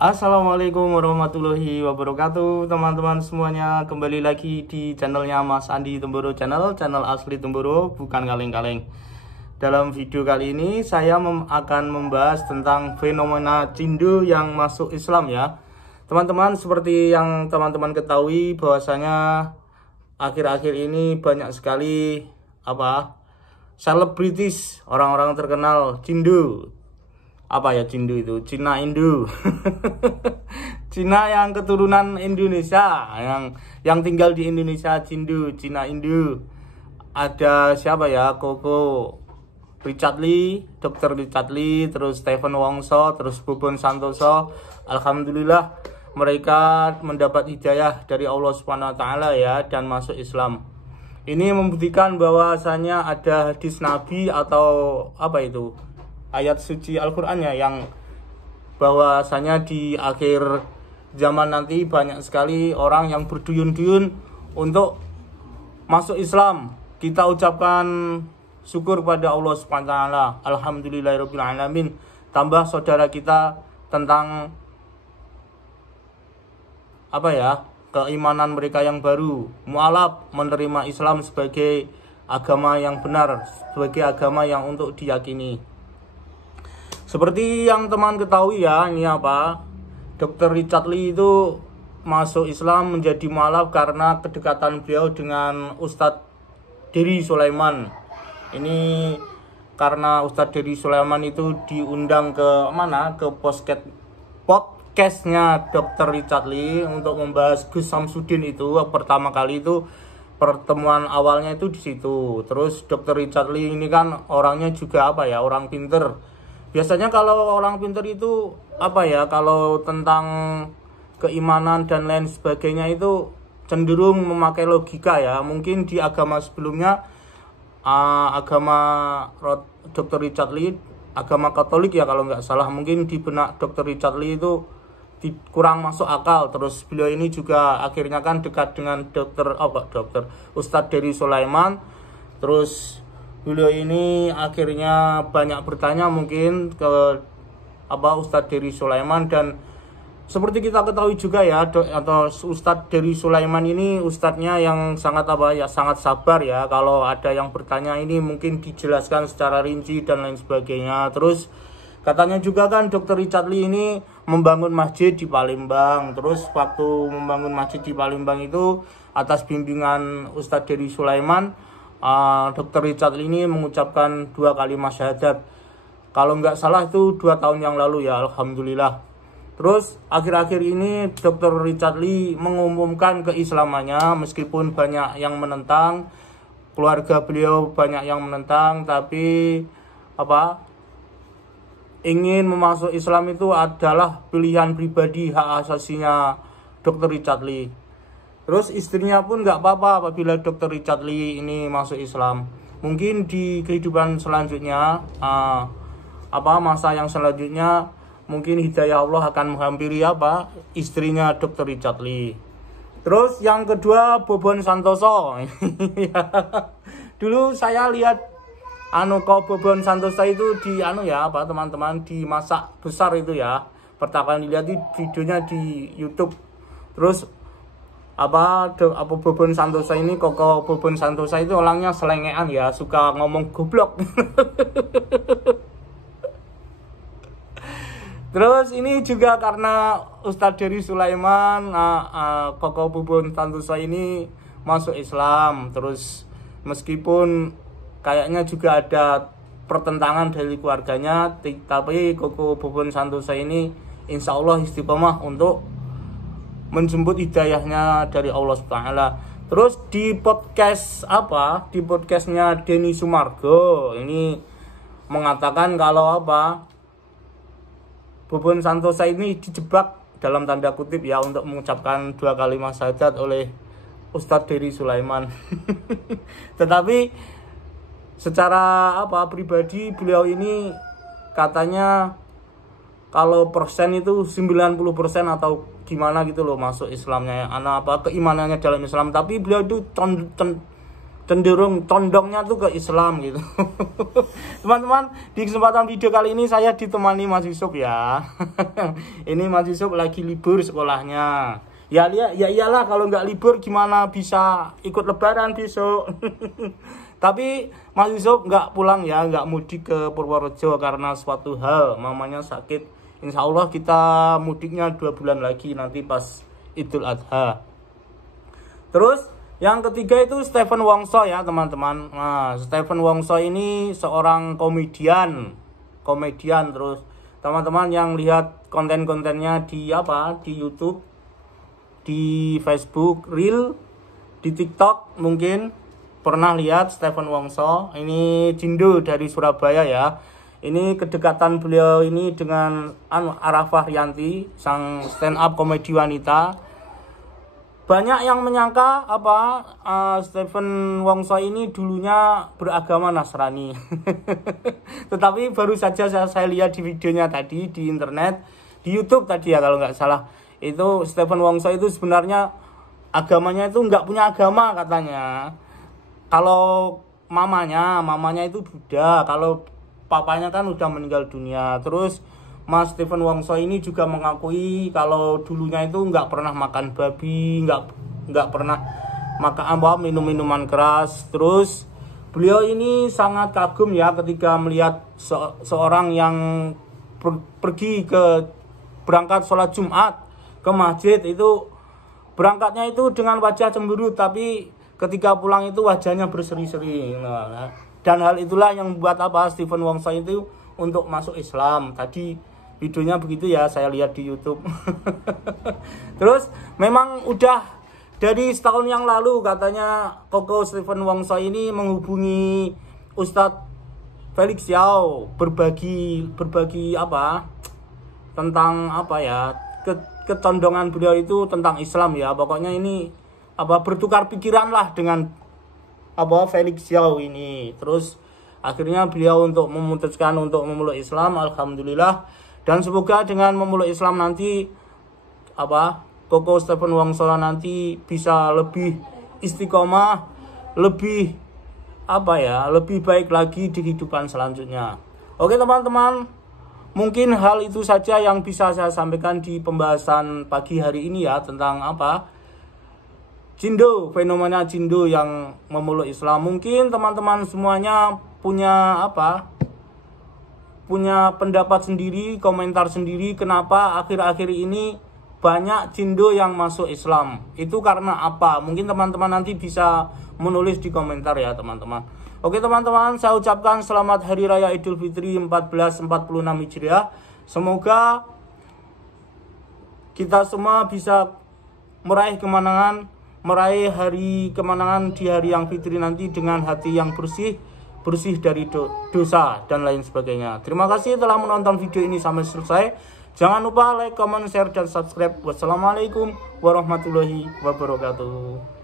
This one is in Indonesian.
Assalamualaikum warahmatullahi wabarakatuh, teman-teman semuanya. Kembali lagi di channelnya Mas Andi Temboro channel asli Temboro, bukan kaleng-kaleng. Dalam video kali ini saya akan membahas tentang fenomena Cindu yang masuk Islam ya. Teman-teman, seperti yang teman-teman ketahui bahwasanya akhir-akhir ini banyak sekali selebritis, orang-orang terkenal Cindu. Apa ya Cindu itu? Cina Indu. Cina yang keturunan Indonesia, yang tinggal di Indonesia, Cindu, Cina Indu. Ada siapa ya? Koko Richard Lee, Dr. Richard Lee, terus Stephen Wongso, terus Bobon Santoso. Alhamdulillah mereka mendapat hidayah dari Allah Subhanahu wa taala ya, dan masuk Islam. Ini membuktikan bahwasanya ada hadis Nabi atau ayat suci Al-Qur'annya yang bahwasanya di akhir zaman nanti banyak sekali orang yang berduyun-duyun untuk masuk Islam. Kita ucapkan syukur pada Allah Subhanahu wa taala. Alhamdulillahirabbil alamin. Tambah saudara kita tentang keimanan mereka yang baru, mualaf menerima Islam sebagai agama yang benar, sebagai agama yang untuk diyakini. Seperti yang teman ketahui ya, Dr. Richard Lee itu masuk Islam menjadi mualaf karena kedekatan beliau dengan Ustadz Dery Sulaiman. Ini karena Ustadz Dery Sulaiman itu diundang ke podcastnya Dr. Richard Lee untuk membahas Gus Samsudin. Itu pertama kali itu pertemuan awalnya itu di situ. Terus Dr. Richard Lee ini kan orangnya juga orang pinter. Biasanya kalau orang pinter itu kalau tentang keimanan dan lain sebagainya itu cenderung memakai logika ya. Mungkin di agama sebelumnya, agama Dr. Richard Lee, agama Katolik ya kalau nggak salah, mungkin di benak Dr. Richard Lee itu kurang masuk akal. Terus beliau ini juga akhirnya kan dekat dengan Ustadz Dery Sulaiman. Terus beliau ini akhirnya banyak bertanya mungkin ke Ustadz Dery Sulaiman, dan seperti kita ketahui juga ya, Ustadz Dery Sulaiman ini ustadznya yang sangat sangat sabar ya. Kalau ada yang bertanya ini mungkin dijelaskan secara rinci dan lain sebagainya. Terus katanya juga kan Dr. Richard Lee ini membangun masjid di Palembang. Terus waktu membangun masjid di Palembang itu atas bimbingan Ustadz Dery Sulaiman, Dr. Richard Lee ini mengucapkan 2 kalimat syahadat. Kalau nggak salah itu 2 tahun yang lalu ya, alhamdulillah. Terus akhir-akhir ini Dr. Richard Lee mengumumkan keislamannya, meskipun banyak yang menentang, keluarga beliau banyak yang menentang, tapi ingin memasuk Islam itu adalah pilihan pribadi, hak asasinya Dr. Richard Lee. Terus istrinya pun nggak apa-apa apabila Dr. Richard Lee ini masuk Islam. Mungkin di kehidupan selanjutnya, masa yang selanjutnya, mungkin hidayah Allah akan menghampiri istrinya Dr. Richard Lee. Terus yang kedua, Bobon Santoso. Dulu saya lihat Bobon Santoso itu teman-teman, dimasak besar itu ya. Pertama kali dilihat videonya di YouTube. Terus Bobon Santoso ini, Koko Bobon Santoso itu orangnya selengean ya, suka ngomong goblok. Terus ini juga karena Ustadz Dery Sulaiman, Koko Bobon Santoso ini masuk Islam. Terus meskipun kayaknya juga ada pertentangan dari keluarganya, tapi Koko Bobon Santoso ini insya Allah istiqomah untuk menjemput hidayahnya dari Allah Subhanahu wa taala. Terus di podcastnya Denny Sumargo ini mengatakan kalau Bobon Santoso ini dijebak dalam tanda kutip ya untuk mengucapkan 2 kalimat syahadat oleh Ustadz Dery Sulaiman. Tetapi secara pribadi beliau ini katanya kalau persen itu 90% atau gimana gitu loh masuk Islamnya ya, keimanannya dalam Islam. Tapi beliau itu cenderung condongnya tuh ke Islam gitu. Teman-teman, di kesempatan video kali ini saya ditemani Mas Yusuf ya. Ini Mas Yusuf lagi libur sekolahnya. Ya iyalah, kalau nggak libur gimana bisa ikut lebaran besok. Tapi Mas Yusuf nggak pulang ya, nggak mudik ke Purworejo karena suatu hal, mamanya sakit. Insya Allah kita mudiknya 2 bulan lagi, nanti pas Idul Adha. Terus yang ketiga itu Stephen Wongso ya teman-teman. Nah, Stephen Wongso ini seorang komedian. Terus teman-teman yang lihat konten-kontennya di YouTube, di Facebook Reel, di TikTok mungkin pernah lihat Stephen Wongso. Ini Jindo dari Surabaya ya. Ini kedekatan beliau ini dengan Arafah Rianti, sang stand up komedi wanita. Banyak yang menyangka Stephen Wongso ini dulunya beragama Nasrani. Tetapi baru saja saya lihat di videonya tadi di internet, di YouTube tadi ya kalau nggak salah. Itu Stephen Wongso itu sebenarnya agamanya itu nggak punya agama katanya. Kalau mamanya itu Buddha, kalau papanya kan udah meninggal dunia. Terus Mas Stephen Wongso ini juga mengakui kalau dulunya itu nggak pernah makan babi, nggak pernah makan minum-minuman keras. Terus beliau ini sangat kagum ya ketika melihat seorang yang berangkat sholat Jumat ke masjid, itu berangkatnya itu dengan wajah cemberut, tapi ketika pulang itu wajahnya berseri-seri. Nah, dan hal itulah yang membuat Stephen Wongso itu untuk masuk Islam. Tadi videonya begitu ya, saya lihat di YouTube. Terus memang udah dari setahun yang lalu katanya Koko Stephen Wongso ini menghubungi Ustadz Felix Yao berbagi tentang kecondongan beliau itu tentang Islam ya. Pokoknya ini bertukar pikiran lah dengan Felix Yao ini. Terus akhirnya beliau untuk memutuskan untuk memeluk Islam, alhamdulillah. Dan semoga dengan memeluk Islam nanti Koko Stephen Wongso nanti bisa lebih istiqomah, lebih baik lagi di kehidupan selanjutnya. Oke teman-teman, mungkin hal itu saja yang bisa saya sampaikan di pembahasan pagi hari ini ya, tentang fenomena Jindo yang memeluk Islam. Mungkin teman-teman semuanya punya pendapat sendiri, komentar sendiri kenapa akhir-akhir ini banyak Jindo yang masuk Islam. Itu karena apa? Mungkin teman-teman nanti bisa menulis di komentar ya teman-teman. Oke teman-teman, saya ucapkan selamat Hari Raya Idul Fitri 1446 Hijriah. Semoga kita semua bisa meraih hari kemenangan di hari yang fitri nanti dengan hati yang bersih dari dosa dan lain sebagainya. Terima kasih telah menonton video ini sampai selesai. Jangan lupa like, comment, share, dan subscribe. Wassalamualaikum warahmatullahi wabarakatuh.